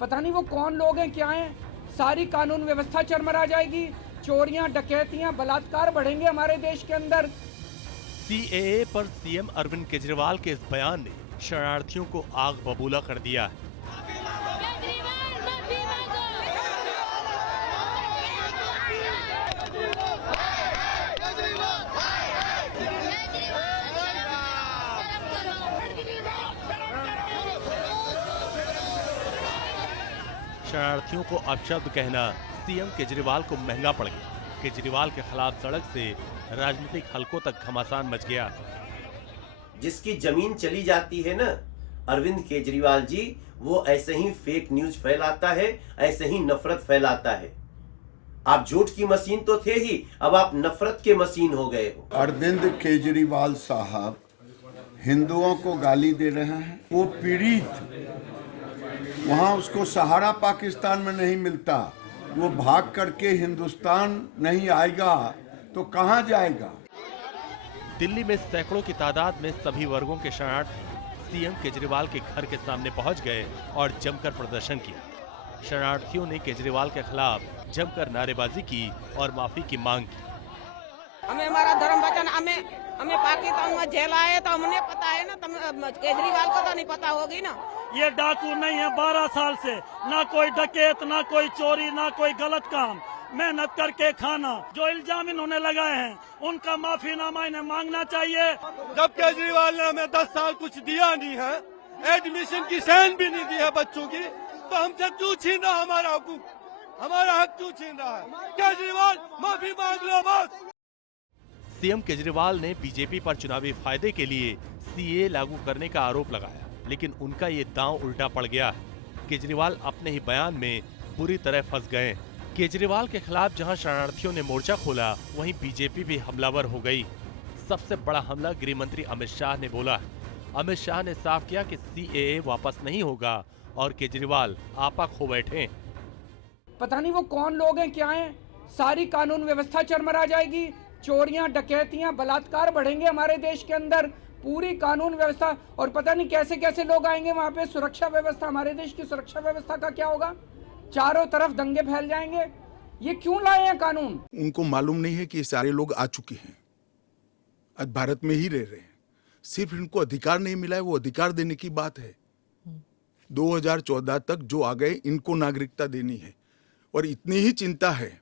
पता नहीं वो कौन लोग हैं, क्या हैं। सारी कानून व्यवस्था चरमरा जाएगी, चोरियां, डकैतियां, बलात्कार बढ़ेंगे हमारे देश के अंदर। सीएए पर सीएम अरविंद केजरीवाल के इस बयान ने शरणार्थियों को आग बबूला कर दिया है। शरणार्थियों को अपशब्द कहना सीएम केजरीवाल को महंगा पड़ गया। केजरीवाल के खिलाफ सड़क से राजनीतिक हलकों तक घमासान मच गया। जिसकी जमीन चली जाती है ना अरविंद केजरीवाल जी, वो ऐसे ही फेक न्यूज फैलाता है, ऐसे ही नफरत फैलाता है। आप झूठ की मशीन तो थे ही, अब आप नफरत के मशीन हो गए हो। अरविंद केजरीवाल साहब हिंदुओं को गाली दे रहे हैं। वो पीड़ित, वहाँ उसको सहारा पाकिस्तान में नहीं मिलता, वो भाग करके हिंदुस्तान नहीं आएगा तो कहाँ जाएगा। दिल्ली में सैकड़ों की तादाद में सभी वर्गों के शरणार्थी सीएम केजरीवाल के घर के सामने पहुंच गए और जमकर प्रदर्शन किया। शरणार्थियों ने केजरीवाल के खिलाफ जमकर नारेबाजी की और माफी की मांग की। हमें हमारा धर्म वचन, हमें पाकिस्तान में जेल आए तो हमने पता है ना, केजरीवाल को तो नहीं पता होगी ना। ये डाकू नहीं है, 12 साल से ना कोई डकैत, ना कोई चोरी, ना कोई गलत काम, मेहनत करके खाना। जो इल्जाम इन्होंने लगाए हैं उनका माफीनामा इन्हें मांगना चाहिए। जब केजरीवाल ने हमें 10 साल कुछ दिया नहीं है, एडमिशन की साइन भी नहीं दी है बच्चों की, तो हमसे क्यों छीन रहा हमारा हुकूक, हमारा हक क्यों छीन रहा है। केजरीवाल माफी मांग लो बस। सीएम केजरीवाल ने बीजेपी पर चुनावी फायदे के लिए सीए लागू करने का आरोप लगाया, लेकिन उनका ये दांव उल्टा पड़ गया है। केजरीवाल अपने ही बयान में बुरी तरह फंस गए। केजरीवाल के खिलाफ जहां शरणार्थियों ने मोर्चा खोला, वहीं बीजेपी भी हमलावर हो गई। सबसे बड़ा हमला गृह मंत्री अमित शाह ने बोला। अमित शाह ने साफ किया कि सीएए वापस नहीं होगा और केजरीवाल आपा खो बैठे। पता नहीं वो कौन लोग हैं, क्या हैं। सारी कानून व्यवस्था चरमरा जाएगी, चोरियां, डकैतियां, बलात्कार बढ़ेंगे हमारे देश के अंदर। पूरी कानून व्यवस्था, और पता नहीं कैसे कैसे लोग आएंगे वहां पे। सुरक्षा व्यवस्था, हमारे देश की सुरक्षा व्यवस्था का क्या होगा। चारों तरफ दंगे फैल जाएंगे। ये क्यों लाए हैं कानून। उनको मालूम नहीं है कि ये सारे लोग आ चुके हैं, आज भारत में ही रह रहे हैं। सिर्फ इनको अधिकार नहीं मिला है, वो अधिकार देने की बात है। 2014 तक जो आ गए, इनको नागरिकता देनी है। और इतनी ही चिंता है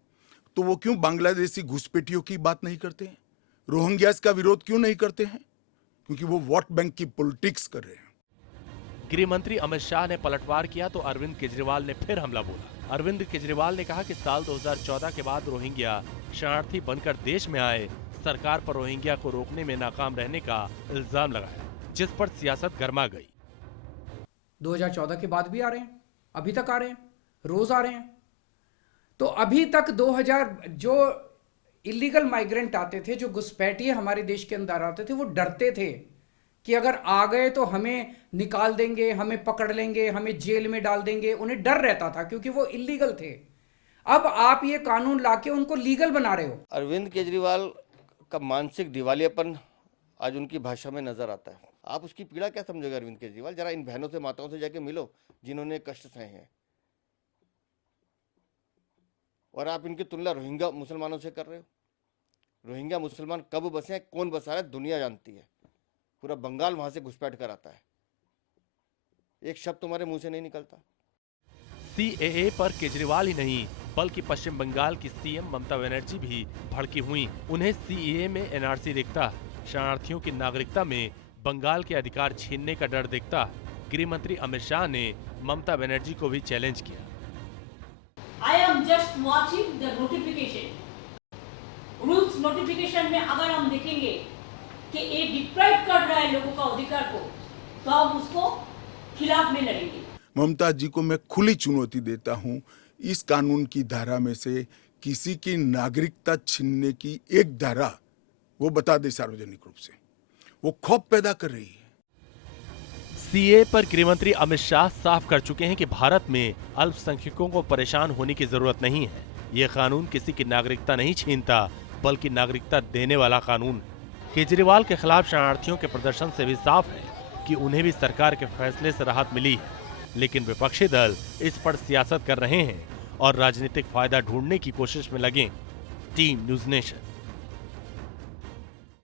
तो वो क्यों बांग्लादेशी घुसपैठियों की बात नहीं करते हैं, रोहिंग्यास का विरोध क्यों नहीं करते हैं? क्योंकि वो वोट बैंक की पॉलिटिक्स कर रहे हैं। गृह मंत्री अमित शाह ने पलटवार किया तो अरविंद केजरीवाल ने फिर हमला बोला। अरविंद केजरीवाल ने कहा कि साल 2014 के बाद रोहिंग्या शरणार्थी बनकर देश में आए, सरकार पर रोहिंग्या को रोकने में नाकाम रहने का इल्जाम लगाया, जिस पर सियासत गर्मा गई। 2014 के बाद भी आ रहे हैं, अभी तक आ रहे हैं, रोज आ रहे हैं। तो अभी तक 2000 जो इलीगल माइग्रेंट आते थे, जो घुसपैठिए हमारे देश के अंदर आते थे, वो डरते थे कि अगर आ गए तो हमें निकाल देंगे, हमें पकड़ लेंगे, हमें जेल में डाल देंगे। उन्हें डर रहता था क्योंकि वो इलीगल थे। अब आप ये कानून लाके उनको लीगल बना रहे हो। अरविंद केजरीवाल का मानसिक दिवालियापन आज उनकी भाषा में नजर आता है। आप उसकी पीड़ा क्या समझोगे अरविंद केजरीवाल? जरा इन बहनों से, माताओं से जाके मिलो जिन्होंने कष्ट सहे हैं, और आप इनकी तुलना रोहिंग्या मुसलमानों से कर रहे हो। रोहिंग्या मुसलमान कब बसे हैं, कौन बसा है, दुनिया जानती है। पूरा बंगाल वहां से घुसपैठ कर आता है, एक शब्द तुम्हारे मुंह से नहीं निकलता। सीएए पर केजरीवाल ही नहीं बल्कि पश्चिम बंगाल की सीएम ममता बनर्जी भी भड़की हुई। उन्हें सीएए में एनआरसी दिखता, शरणार्थियों की नागरिकता में बंगाल के अधिकार छीनने का डर दिखता। गृह मंत्री अमित शाह ने ममता बनर्जी को भी चैलेंज किया। I am just watching the notification. Rules notification में अगर हम देखेंगे कि ये डिप्राइव कर रहा है लोगों का अधिकार को, तो हम उसको खिलाफ में लड़ेंगे। ममता जी को मैं खुली चुनौती देता हूं, इस कानून की धारा में से किसी की नागरिकता छीनने की एक धारा वो बता दे सार्वजनिक रूप से। वो खौफ पैदा कर रही है। सीए पर गृहमंत्री अमित शाह साफ कर चुके हैं कि भारत में अल्पसंख्यकों को परेशान होने की जरूरत नहीं है। ये कानून किसी की नागरिकता नहीं छीनता, बल्कि नागरिकता देने वाला कानून। केजरीवाल के खिलाफ शरणार्थियों के प्रदर्शन से भी साफ है कि उन्हें भी सरकार के फैसले से राहत मिली है, लेकिन विपक्षी दल इस पर सियासत कर रहे हैं और राजनीतिक फायदा ढूंढने की कोशिश में लगे। Team news nation.